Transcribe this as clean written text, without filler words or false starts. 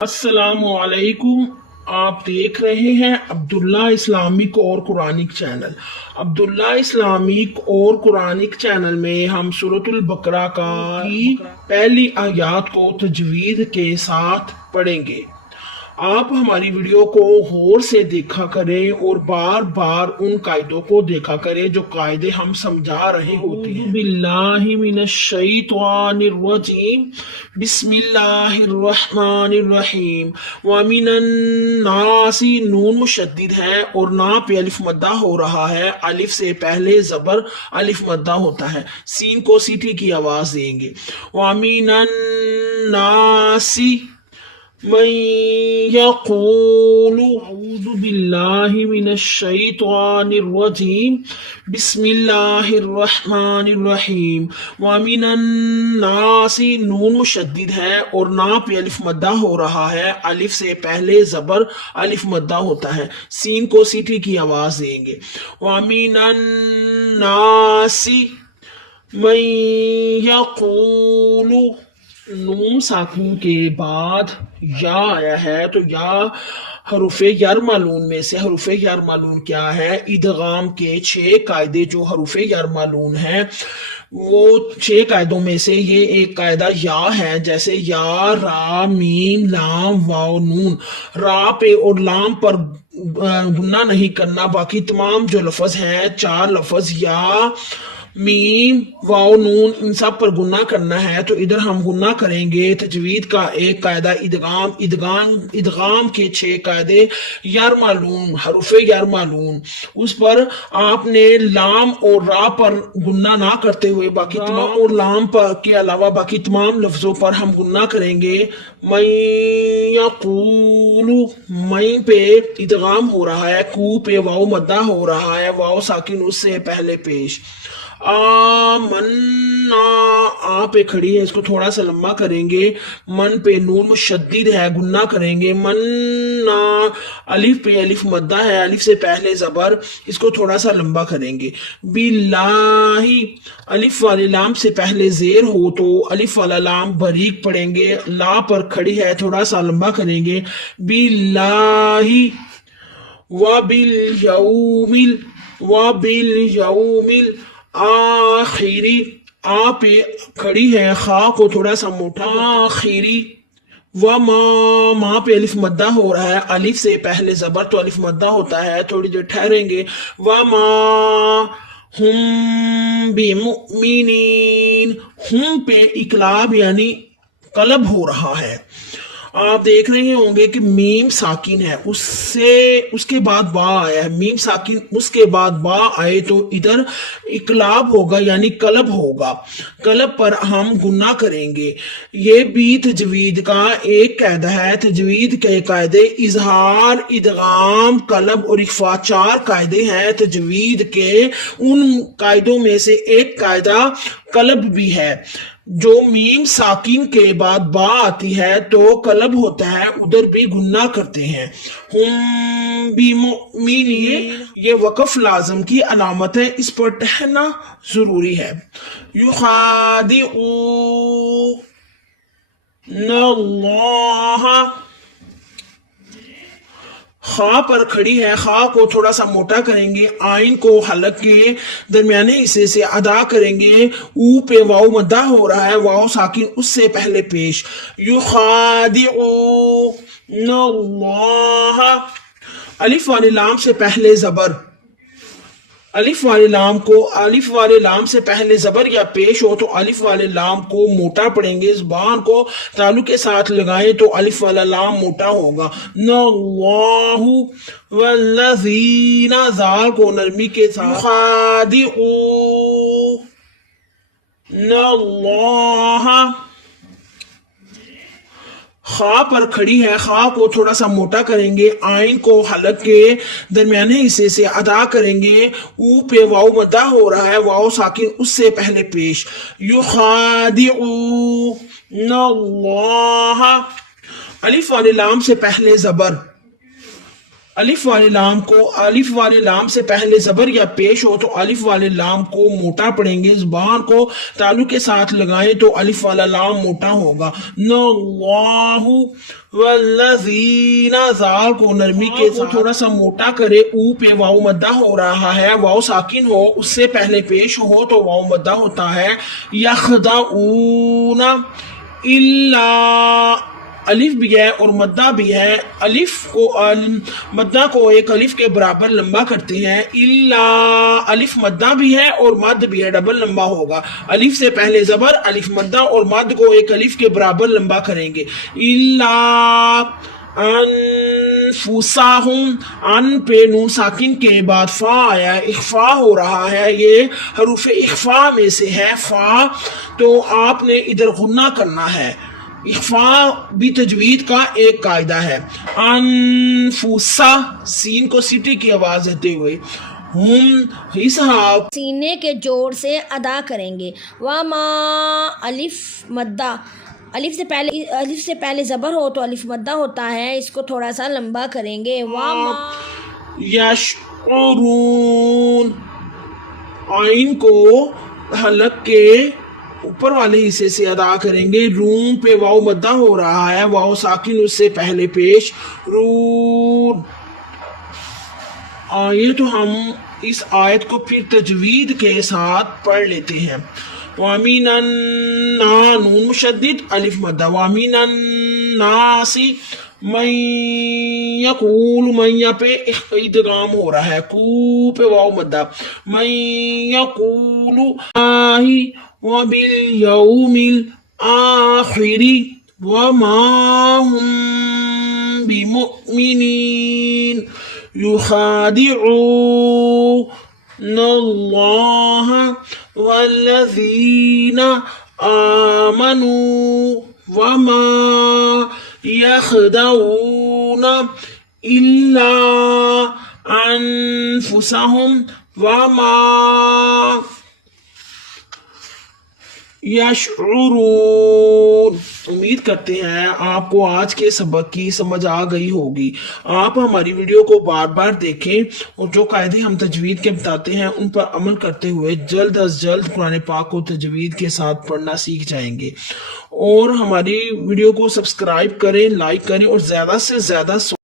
السلام علیکم۔ آپ دیکھ رہے ہیں عبداللہ اسلامک اور قرآنک چینل۔ عبداللہ اسلامک اور قرآنک چینل میں ہم سورۃ البقرہ کی پہلی آیات کو تجوید کے ساتھ پڑھیں گے۔ آپ ہماری ویڈیو کو غور سے دیکھا کریں اور بار بار ان قاعدوں کو دیکھا کریں جو قاعدے ہم سمجھا رہے ہوتے ہیں۔ اعوذ باللہ من الشیطان الرجیم، بسم اللہ الرحمن الرحیم۔ وَمِنَ النَّاسِ نون مشدد ہے اور نا پہ الف مدہ ہو رہا ہے، الف سے پہلے زبر الف مدہ ہوتا ہے، سین کو سیٹی کی آواز دیں گے۔ وَمِنَ النَّاسِ من يقول اعوذ باللہ من الشیطان الرجیم، بسم اللہ الرحمن الرحیم۔ وَمِنَ النَّاسِ نون مشدد ہے اور نا پہ الف مدہ ہو رہا ہے، الف سے پہلے زبر الف مدہ ہوتا ہے، سین کو سیٹی کی آواز دیں گے۔ وَمِنَ النَّاسِ من يقول، نون ساکن کے بعد یا آیا ہے تو یا حروف یرملون میں سے حروف یرملون کیا ہے؟ ادغام کے 6 قاعدے جو حروف یرملون ہیں، وہ 6 قاعدوں میں سے یہ ایک قاعدہ یا ہے، جیسے یا، را، میم، لام، واو، نون۔ را پہ اور لام پر گنہ نہیں کرنا، باقی تمام جو لفظ ہیں 4 لفظ یا، میم، واو، نون، ان سب پر گنہ کرنا ہے، تو ادھر ہم گنہ کریں گے۔ تجوید کا ایک قاعدہ ادغام کے 6 قاعدے یرملون، حروف یرملون، اس پر آپ نے لام اور را پر گنہ نہ کرتے ہوئے باقی تمام اور لام پر کے علاوہ باقی تمام لفظوں پر ہم گنہ کریں گے۔ من یقول، من پہ ادغام ہو رہا ہے، کو پہ واو مدہ ہو رہا ہے، واو ساکن اس سے پہلے پیش۔ آمنا، آ پہ کھڑی ہے، اس کو تھوڑا سا لمبا کریں گے۔ من پہ نون مشدد ہے، گنہ کریں گے۔ مننا، الف پہ الف مدہ ہے، الف سے پہلے زبر، اس کو تھوڑا سا لمبا کریں گے۔ باللہ، الف والے لام سے پہلے زیر ہو تو الف والا لام باریک پڑھیں گے، لا پر کھڑی ہے، تھوڑا سا لمبا کریں گے۔ باللہ وبالیوم آخری، آ پہ کھڑی ہے، خا کو تھوڑا سا موٹا، آخری۔ ما پہ الف مدہ ہو رہا ہے، الف سے پہلے زبر تو الف مدہ ہوتا ہے، تھوڑی دیر ٹھہریں گے۔ وما ہم بمؤمنین، ہم پہ اقلاب یعنی قلب ہو رہا ہے۔ آپ دیکھ رہے ہوں گے کہ میم ساکن ہے، اس کے بعد با آیا ہے، میم ساکن اس کے بعد با آئے تو ادھر اقلاب ہوگا یعنی قلب ہوگا، قلب پر ہم گنہ کریں گے۔ یہ بھی تجوید کا ایک قاعدہ ہے۔ تجوید کے قاعدے اظہار، ادغام، قلب اور اخفا 4 قاعدے ہیں۔ تجوید کے ان قاعدوں میں سے ایک قاعدہ قلب بھی ہے۔ جو میم ساکن کے بعد با آتی ہے تو قلب ہوتا ہے، ادھر بھی گنہ کرتے ہیں۔ ہم بمؤمنین، یہ وقف لازم کی علامت ہے، اس پر ٹھہرنا ضروری ہے۔ یخادعون اللہ، خا پر کھڑی ہے، خا کو تھوڑا سا موٹا کریں گے، آئین کو حلق کے درمیانے حصے سے ادا کریں گے۔ او پہ واو مدہ ہو رہا ہے، واو ساکن اس سے پہلے پیش۔ یخادعون اللہ، الف والے لام سے پہلے زبر، الف والے لام سے پہلے زبر یا پیش ہو تو الف والے لام کو موٹا پڑھیں گے، زبان کو تعلق کے ساتھ لگائیں تو الف والا لام موٹا ہوگا۔ اللہ والذین، زال کو نرمی کے ساتھ، یخادعون اللہ، خا پر کھڑی ہے، خا کو تھوڑا سا موٹا کریں گے، آئین کو حلق کے درمیانے حصے سے ادا کریں گے۔ او پہ واو مدہ ہو رہا ہے، واو ساکن اس سے پہلے پیش۔ یخادعون اللہ، الف والے لام سے پہلے زبر، الف والے لام سے پہلے زبر یا پیش ہو تو الف والے لام کو موٹا پڑھیں گے، زبان کو تالو کے ساتھ لگائیں تو الف والا لام موٹا ہوگا۔ اللہ والذین، زال کو نرمی کے ساتھ تھوڑا سا موٹا کرے، او پہ واو مدہ ہو رہا ہے، واو ساکن ہو اس سے پہلے پیش ہو تو واو مدہ ہوتا ہے۔ یخدعون، الا، الف بھی ہے اور مدہ بھی ہے، مدہ کو ایک الف کے برابر لمبا کرتے ہیں، الا، الف مدہ بھی ہے اور مد بھی ہے، ڈبل لمبا ہوگا، الف سے پہلے زبر، الف مدہ اور مد کو ایک الف کے برابر لمبا کریں گے۔ الا انفسہم، ان پہ نون ساکن کے بعد فا آیا، اخفا ہو رہا ہے، یہ حروف اخفا میں سے ہے فا، تو آپ نے ادھر غنہ کرنا ہے۔ اخفا بھی تجوید کا ایک قاعدہ ہے۔ انفسا، سین کو سیٹی کی آواز دیتے ہوئے، ہم، اس سینے کے جوڑ سے ادا کریں گے۔ وما، الف مدہ، الف سے پہلے زبر ہو تو الف مدہ ہوتا ہے، اس کو تھوڑا سا لمبا کریں گے۔ وما یشعرون، آئین کو حلق کے اوپر والے حصے سے ادا کریں گے، رون پہ واو مدہ ہو رہا ہے، واو ساکن اس سے پہلے پیش، رون۔ آئیے تو ہم اس آیت کو پھر تجوید کے ساتھ پڑھ لیتے ہیں۔ وَمِنَ النَّاسِ، نون مشدد الف مدہ، وَمِنَ النَّاسِ من یقول، من پہ ادغام ہو رہا ہے، کو پہ واو مدہ، من یقول آہی وبالیوم الآخر وما هم بمؤمنین، یخادعون اللہ والذین آمنوا وما یخدعون الا انفسہم وما یشعرون۔ امید کرتے ہیں آپ کو آج کے سبق کی سمجھ آ گئی ہوگی۔ آپ ہماری ویڈیو کو بار بار دیکھیں اور جو قاعدے ہم تجوید کے بتاتے ہیں ان پر عمل کرتے ہوئے جلد از جلد قرآن پاک کو تجوید کے ساتھ پڑھنا سیکھ جائیں گے۔ اور ہماری ویڈیو کو سبسکرائب کریں، لائک کریں اور زیادہ سے زیادہ